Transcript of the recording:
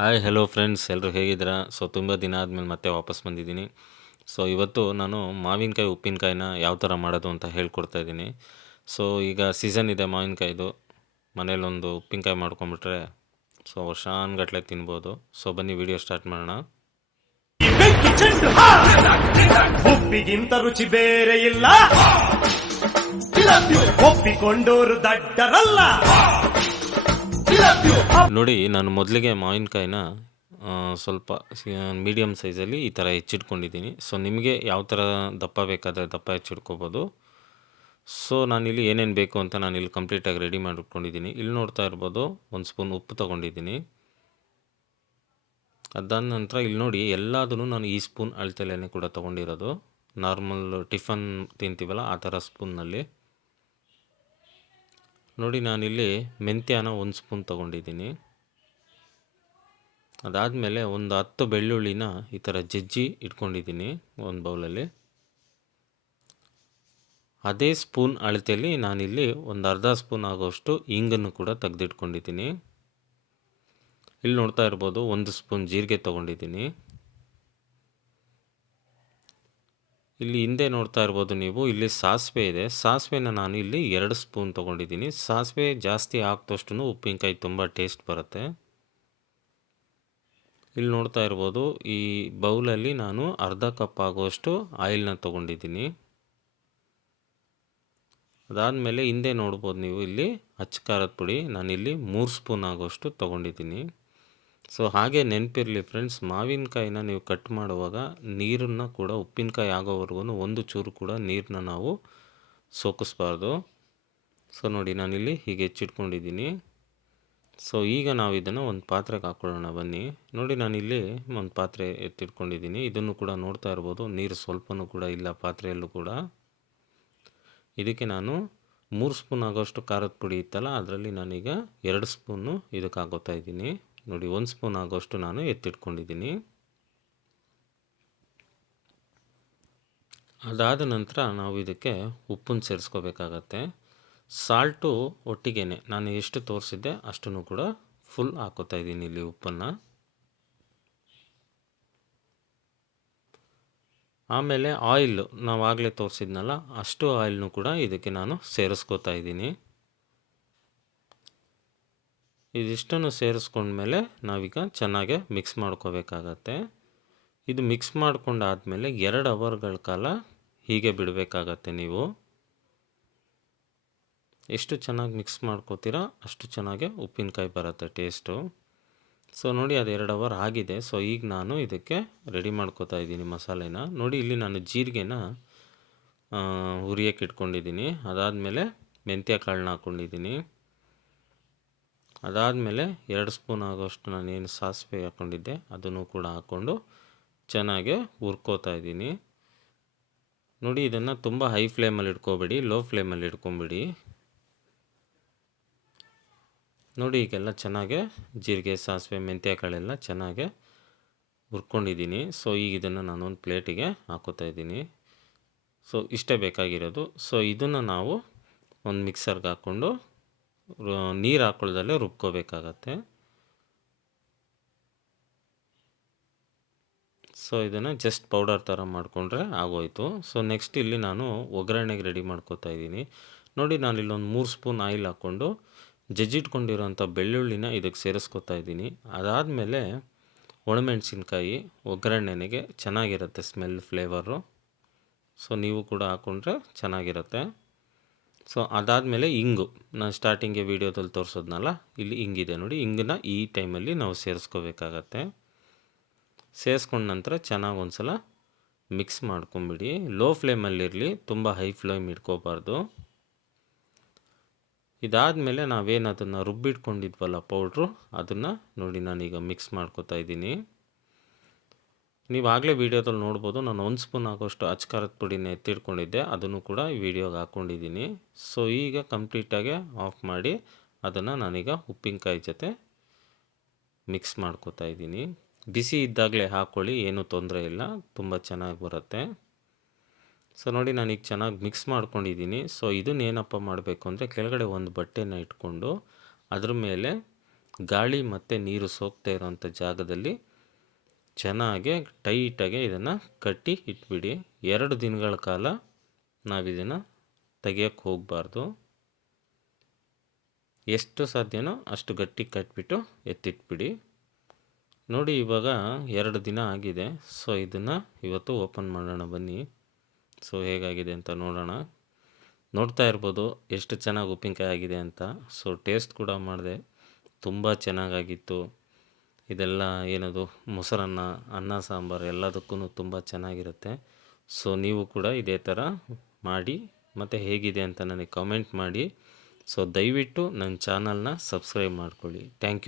Hi hello friends, ಎಲ್ಲರೂ ಹೇಗಿದ್ದೀರಾ? ತುಂಬ ದಿನ ಆದಮೇಲೆ ಮತ್ತೆ ವಾಪಸ್ ಬಂದಿದ್ದೀನಿ. ಇವತ್ತು ನಾನು ಮಾವಿನಕಾಯಿ ಉಪ್ಪಿನಕಾಯಿನ ಯಾವ ಥರ ಮಾಡೋದು ಅಂತ ಹೇಳ್ಕೊಡ್ತಾ ಇದ್ದೀನಿ. ಈಗ ಸೀಸನ್ ಇದೆ ಮಾವಿನಕಾಯಿದು. ಮನೇಲೊಂದು ಉಪ್ಪಿನಕಾಯಿ ಮಾಡ್ಕೊಂಬಿಟ್ರೆ ವರ್ಷಾನುಗಟ್ಲೆ ತಿನ್ಬೋದು. ಬನ್ನಿ ವಿಡಿಯೋ ಸ್ಟಾರ್ಟ್ ಮಾಡೋಣ. ಉಪ್ಪಿಗಿಂತ ರುಚಿ ಬೇರೆ ಇಲ್ಲ, ಒಪ್ಪಿಕೊಂಡೋರು ದಡ್ಡರಲ್ಲ. ನೋಡಿ, ನಾನು ಮೊದಲಿಗೆ ಮಾವಿನಕಾಯಿನ ಸ್ವಲ್ಪ ಮೀಡಿಯಮ್ ಸೈಜಲ್ಲಿ ಈ ಥರ ಹೆಚ್ಚಿಟ್ಕೊಂಡಿದ್ದೀನಿ. ನಿಮಗೆ ಯಾವ ಥರ ದಪ್ಪ ಬೇಕಾದರೆ ದಪ್ಪ ಹೆಚ್ಚಿಟ್ಕೋಬೋದು. ನಾನಿಲ್ಲಿ ಏನೇನು ಬೇಕು ಅಂತ ನಾನಿಲ್ಲಿ ಕಂಪ್ಲೀಟಾಗಿ ರೆಡಿ ಮಾಡಿಟ್ಕೊಂಡಿದ್ದೀನಿ. ಇಲ್ಲಿ ನೋಡ್ತಾ ಇರ್ಬೋದು, 1 ಸ್ಪೂನ್ ಉಪ್ಪು ತೊಗೊಂಡಿದ್ದೀನಿ. ಅದಾದ ನಂತರ ಇಲ್ಲಿ ನೋಡಿ, ಎಲ್ಲದೂ ನಾನು ಈ ಸ್ಪೂನ್ ಅಳತೆಲೇ ಕೂಡ ತೊಗೊಂಡಿರೋದು. ನಾರ್ಮಲ್ ಟಿಫನ್ ತಿಂತೀವಲ್ಲ ಆ ಥರ ಸ್ಪೂನ್ನಲ್ಲಿ. ನೋಡಿ, ನಾನಿಲ್ಲಿ ಮೆಂತ್ಯನ 1 ಸ್ಪೂನ್ ತೊಗೊಂಡಿದ್ದೀನಿ. ಅದಾದಮೇಲೆ ಒಂದು 10 ಬೆಳ್ಳುಳ್ಳಿನ ಈ ಥರ ಜಜ್ಜಿ ಇಟ್ಕೊಂಡಿದ್ದೀನಿ ಒಂದು ಬೌಲಲ್ಲಿ. ಅದೇ ಸ್ಪೂನ್ ಅಳತೆಯಲ್ಲಿ ನಾನಿಲ್ಲಿ ಒಂದು ಅರ್ಧ ಸ್ಪೂನ್ ಆಗೋಷ್ಟು ಇಂಗನ್ನು ಕೂಡ ತೆಗೆದಿಟ್ಕೊಂಡಿದ್ದೀನಿ. ಇಲ್ಲಿ ನೋಡ್ತಾ ಇರ್ಬೋದು, 1 ಸ್ಪೂನ್ ಜೀರಿಗೆ ತೊಗೊಂಡಿದ್ದೀನಿ. ಇಲ್ಲಿ ಹಿಂದೆ ನೋಡ್ತಾ ಇರ್ಬೋದು ನೀವು, ಇಲ್ಲಿ ಸಾಸಿವೆ ಇದೆ. ಸಾಸಿವೆನ ನಾನು ಇಲ್ಲಿ 2 ಸ್ಪೂನ್ ತೊಗೊಂಡಿದ್ದೀನಿ. ಸಾಸಿವೆ ಜಾಸ್ತಿ ಹಾಕಿದಷ್ಟು ಉಪ್ಪಿನಕಾಯಿ ತುಂಬ ಟೇಸ್ಟ್ ಬರುತ್ತೆ. ಇಲ್ಲಿ ನೋಡ್ತಾ ಇರ್ಬೋದು, ಈ ಬೌಲಲ್ಲಿ ನಾನು ಅರ್ಧ ಕಪ್ ಆಗುವಷ್ಟು ಆಯಿಲ್ನ ತೊಗೊಂಡಿದ್ದೀನಿ. ಅದಾದಮೇಲೆ ಹಿಂದೆ ನೋಡ್ಬೋದು ನೀವು, ಇಲ್ಲಿ ಅಚ್ಚ ಖಾರದ ಪುಡಿ ನಾನಿಲ್ಲಿ 3 ಸ್ಪೂನ್ ಆಗೋಷ್ಟು ತೊಗೊಂಡಿದ್ದೀನಿ. ಹಾಗೆ ನೆನಪಿರಲಿ ಫ್ರೆಂಡ್ಸ್, ಮಾವಿನಕಾಯಿನ ನೀವು ಕಟ್ ಮಾಡುವಾಗ ನೀರನ್ನು ಕೂಡ ಉಪ್ಪಿನಕಾಯಿ ಆಗೋವರೆಗೂ ಒಂದು ಚೂರು ಕೂಡ ನೀರನ್ನ ನಾವು ಸೋಕಿಸ್ಬಾರ್ದು. ನೋಡಿ, ನಾನಿಲ್ಲಿ ಹೀಗೆ ಹೆಚ್ಚಿಟ್ಕೊಂಡಿದ್ದೀನಿ. ಈಗ ನಾವು ಇದನ್ನು ಒಂದು ಪಾತ್ರೆಗೆ ಹಾಕ್ಕೊಳ್ಳೋಣ ಬನ್ನಿ. ನೋಡಿ, ನಾನಿಲ್ಲಿ ಒಂದು ಪಾತ್ರೆ ಎತ್ತಿಟ್ಕೊಂಡಿದ್ದೀನಿ. ಇದನ್ನು ಕೂಡ ನೋಡ್ತಾ ಇರ್ಬೋದು, ನೀರು ಸ್ವಲ್ಪನೂ ಕೂಡ ಇಲ್ಲ ಪಾತ್ರೆಯಲ್ಲೂ ಕೂಡ. ಇದಕ್ಕೆ ನಾನು 3 ಸ್ಪೂನ್ ಆಗೋಷ್ಟು ಖಾರದ ಪುಡಿ ಇತ್ತಲ್ಲ, ಅದರಲ್ಲಿ ನಾನೀಗ 2 ಸ್ಪೂನು ಇದಕ್ಕೆ ಹಾಕೋತಾ ಇದ್ದೀನಿ. ನೋಡಿ, 1 ಸ್ಪೂನ್ ಆಗೋಷ್ಟು ನಾನು ಎತ್ತಿಟ್ಕೊಂಡಿದ್ದೀನಿ. ಅದಾದ ನಂತರ ನಾವು ಇದಕ್ಕೆ ಉಪ್ಪನ್ನು ಸೇರಿಸ್ಕೋಬೇಕಾಗತ್ತೆ. ಸಾಲ್ಟು ಒಟ್ಟಿಗೆನೆ ನಾನು ಎಷ್ಟು ತೋರಿಸಿದ್ದೆ ಅಷ್ಟನ್ನು ಕೂಡ ಫುಲ್ ಹಾಕೋತಾ ಇದ್ದೀನಿ ಇಲ್ಲಿ ಉಪ್ಪನ್ನು. ಆಮೇಲೆ ಆಯಿಲ್ ನಾವು ಆಗಲೇ ತೋರಿಸಿದ್ನಲ್ಲ, ಅಷ್ಟು ಆಯಿಲ್ನು ಕೂಡ ಇದಕ್ಕೆ ನಾನು ಸೇರಿಸ್ಕೋತಾ ಇದ್ದೀನಿ. ಇದಿಷ್ಟನ್ನು ಸೇರಿಸ್ಕೊಂಡ್ಮೇಲೆ ನಾವೀಗ ಚೆನ್ನಾಗೆ ಮಿಕ್ಸ್ ಮಾಡ್ಕೋಬೇಕಾಗತ್ತೆ. ಇದು ಮಿಕ್ಸ್ ಮಾಡ್ಕೊಂಡಾದಮೇಲೆ 2 ಅವರ್ಗಳ ಕಾಲ ಹೀಗೆ ಬಿಡಬೇಕಾಗತ್ತೆ ನೀವು. ಎಷ್ಟು ಚೆನ್ನಾಗಿ ಮಿಕ್ಸ್ ಮಾಡ್ಕೋತೀರಾ ಅಷ್ಟು ಚೆನ್ನಾಗೆ ಉಪ್ಪಿನಕಾಯಿ ಬರುತ್ತೆ ಟೇಸ್ಟು. ನೋಡಿ, ಅದು 2 ಅವರ್ ಆಗಿದೆ. ಈಗ ನಾನು ಇದಕ್ಕೆ ರೆಡಿ ಮಾಡ್ಕೋತಾ ಇದ್ದೀನಿ ಮಸಾಲೆನ. ನೋಡಿ, ಇಲ್ಲಿ ನಾನು ಜೀರಿಗೆನ ಹುರಿಯೋಕೆ ಇಟ್ಕೊಂಡಿದ್ದೀನಿ. ಅದಾದಮೇಲೆ ಮೆಂತ್ಯ ಕಾಳನ್ನ ಹಾಕ್ಕೊಂಡಿದ್ದೀನಿ. ಅದಾದಮೇಲೆ 2 ಸ್ಪೂನ್ ಆಗೋಷ್ಟು ನಾನೇನು ಸಾಸಿವೆ ಹಾಕ್ಕೊಂಡಿದ್ದೆ ಅದನ್ನು ಕೂಡ ಹಾಕ್ಕೊಂಡು ಚೆನ್ನಾಗೆ ಹುರ್ಕೋತಾ ಇದ್ದೀನಿ. ನೋಡಿ, ಇದನ್ನು ತುಂಬ ಹೈ ಫ್ಲೇಮಲ್ಲಿ ಇಟ್ಕೋಬೇಡಿ, ಲೋ ಫ್ಲೇಮಲ್ಲಿ ಇಟ್ಕೊಂಬಿಡಿ. ನೋಡಿ, ಈಗೆಲ್ಲ ಚೆನ್ನಾಗೆ ಜೀರಿಗೆ, ಸಾಸಿವೆ, ಮೆಂತ್ಯ ಕಾಳೆಲ್ಲ ಚೆನ್ನಾಗೆ ಹುರ್ಕೊಂಡಿದ್ದೀನಿ. ಈಗ ಇದನ್ನು ನಾನೊಂದು ಪ್ಲೇಟಿಗೆ ಹಾಕೋತಾ ಇದ್ದೀನಿ. ಇಷ್ಟೇ ಬೇಕಾಗಿರೋದು. ಇದನ್ನು ನಾವು ಒಂದು ಮಿಕ್ಸರ್ಗೆ ಹಾಕ್ಕೊಂಡು ನೀರು ಹಾಕ್ಕೊಳ್ದಲ್ಲೇ ರುಬ್ಕೋಬೇಕಾಗತ್ತೆ. ಇದನ್ನು ಜಸ್ಟ್ ಪೌಡರ್ ಥರ ಮಾಡಿಕೊಂಡ್ರೆ ಆಗೋಯಿತು. ನೆಕ್ಸ್ಟ್ ಇಲ್ಲಿ ನಾನು ಒಗ್ಗರಣೆಗೆ ರೆಡಿ ಮಾಡ್ಕೋತಾ ಇದ್ದೀನಿ. ನೋಡಿ, ನಾನಿಲ್ಲೊಂದು 3 ಸ್ಪೂನ್ ಆಯಿಲ್ ಹಾಕ್ಕೊಂಡು ಜಜ್ಜಿಟ್ಕೊಂಡಿರೋಂಥ ಬೆಳ್ಳುಳ್ಳಿನ ಇದಕ್ಕೆ ಸೇರಿಸ್ಕೋತಾ ಇದ್ದೀನಿ. ಅದಾದಮೇಲೆ ಒಣಮೆಣಸಿನ್ಕಾಯಿ ಒಗ್ಗರಣೆಗೆ ಚೆನ್ನಾಗಿರುತ್ತೆ ಸ್ಮೆಲ್, ಫ್ಲೇವರು. ನೀವು ಕೂಡ ಹಾಕ್ಕೊಂಡ್ರೆ ಚೆನ್ನಾಗಿರುತ್ತೆ. ಅದಾದಮೇಲೆ ಇಂಗು, ನಾನು ಸ್ಟಾರ್ಟಿಂಗ್ಗೆ ವೀಡಿಯೋದಲ್ಲಿ ತೋರಿಸೋದ್ನಲ್ಲ, ಇಲ್ಲಿ ಇಂಗಿದೆ ನೋಡಿ. ಇಂಗನ್ನ ಈ ಟೈಮಲ್ಲಿ ನಾವು ಸೇರಿಸ್ಕೋಬೇಕಾಗತ್ತೆ. ಸೇರಿಸ್ಕೊಂಡ ನಂತರ ಚೆನ್ನಾಗಿ ಒಂದು ಸಲ ಮಿಕ್ಸ್ ಮಾಡ್ಕೊಂಬಿಡಿ. ಲೋ ಫ್ಲೇಮಲ್ಲಿರಲಿ, ತುಂಬ ಹೈ ಫ್ಲೇಮ್ ಇಟ್ಕೋಬಾರ್ದು. ಇದಾದಮೇಲೆ ನಾವೇನು ಅದನ್ನು ರುಬ್ಬಿಟ್ಕೊಂಡಿದ್ವಲ್ಲ ಪೌಡ್ರು, ಅದನ್ನು ನೋಡಿ ನಾನೀಗ ಮಿಕ್ಸ್ ಮಾಡ್ಕೋತಾ ಇದ್ದೀನಿ. ನೀವು ಆಗಲೇ ವೀಡಿಯೋದಲ್ಲಿ ನೋಡ್ಬೋದು, ನಾನು 1 ಸ್ಪೂನ್ ಆಗೋಷ್ಟು ಅಚ್ಚ ಖಾರದ ಪುಡಿನ ಎತ್ತಿಟ್ಕೊಂಡಿದ್ದೆ, ಅದನ್ನು ಕೂಡ ಈ ವಿಡಿಯೋಗೆ ಹಾಕ್ಕೊಂಡಿದ್ದೀನಿ. ಈಗ ಕಂಪ್ಲೀಟಾಗಿ ಆಫ್ ಮಾಡಿ ಅದನ್ನು ನಾನೀಗ ಉಪ್ಪಿನಕಾಯಿ ಜೊತೆ ಮಿಕ್ಸ್ ಮಾಡ್ಕೋತಾ ಇದ್ದೀನಿ. ಬಿಸಿ ಇದ್ದಾಗಲೇ ಹಾಕ್ಕೊಳ್ಳಿ, ಏನೂ ತೊಂದರೆ ಇಲ್ಲ, ತುಂಬ ಚೆನ್ನಾಗಿ ಬರುತ್ತೆ. ನೋಡಿ, ನಾನೀಗ ಚೆನ್ನಾಗಿ ಮಿಕ್ಸ್ ಮಾಡ್ಕೊಂಡಿದ್ದೀನಿ. ಇದನ್ನು ಏನಪ್ಪ ಮಾಡಬೇಕು ಅಂದರೆ, ಕೆಳಗಡೆ ಒಂದು ಬಟ್ಟೆನ ಇಟ್ಕೊಂಡು ಅದ್ರ ಮೇಲೆ ಗಾಳಿ ಮತ್ತು ನೀರು ಸೋಕ್ತಾ ಇರೋವಂಥ ಜಾಗದಲ್ಲಿ ಚೆನ್ನಾಗಿ ಟೈಟಾಗಿ ಇದನ್ನು ಕಟ್ಟಿ ಇಟ್ಬಿಡಿ. 2 ದಿನಗಳ ಕಾಲ ನಾವಿದನ್ನು ತೆಗಿಯೋಕ್ಕೆ ಹೋಗಬಾರ್ದು. ಎಷ್ಟು ಸಾಧ್ಯನೋ ಅಷ್ಟು ಗಟ್ಟಿ ಕಟ್ಬಿಟ್ಟು ಎತ್ತಿಟ್ಬಿಡಿ. ನೋಡಿ ಇವಾಗ 2 ದಿನ ಆಗಿದೆ. ಸೊ ಇದನ್ನು ಇವತ್ತು ಓಪನ್ ಮಾಡೋಣ ಬನ್ನಿ. ಸೊ ಹೇಗಾಗಿದೆ ಅಂತ ನೋಡೋಣ. ನೋಡ್ತಾ ಇರ್ಬೋದು ಎಷ್ಟು ಚೆನ್ನಾಗಿ ಉಪ್ಪಿನಕಾಯಿ ಆಗಿದೆ ಅಂತ. ಸೊ ಟೇಸ್ಟ್ ಕೂಡ ಮಾಡಿದೆ, ತುಂಬ ಚೆನ್ನಾಗಾಗಿತ್ತು. ಇದೆಲ್ಲ ಏನದು ಮೊಸರನ್ನ, ಅನ್ನ ಸಾಂಬಾರು ಎಲ್ಲದಕ್ಕೂ ತುಂಬ ಚೆನ್ನಾಗಿರುತ್ತೆ. ಸೊ ನೀವು ಕೂಡ ಇದೇ ಥರ ಮಾಡಿ ಮತ್ತು ಹೇಗಿದೆ ಅಂತ ನನಗೆ ಕಾಮೆಂಟ್ ಮಾಡಿ. ಸೊ ದಯವಿಟ್ಟು ನನ್ನ ಚಾನಲ್ನ ಸಬ್ಸ್ಕ್ರೈಬ್ ಮಾಡ್ಕೊಳ್ಳಿ. Thank you.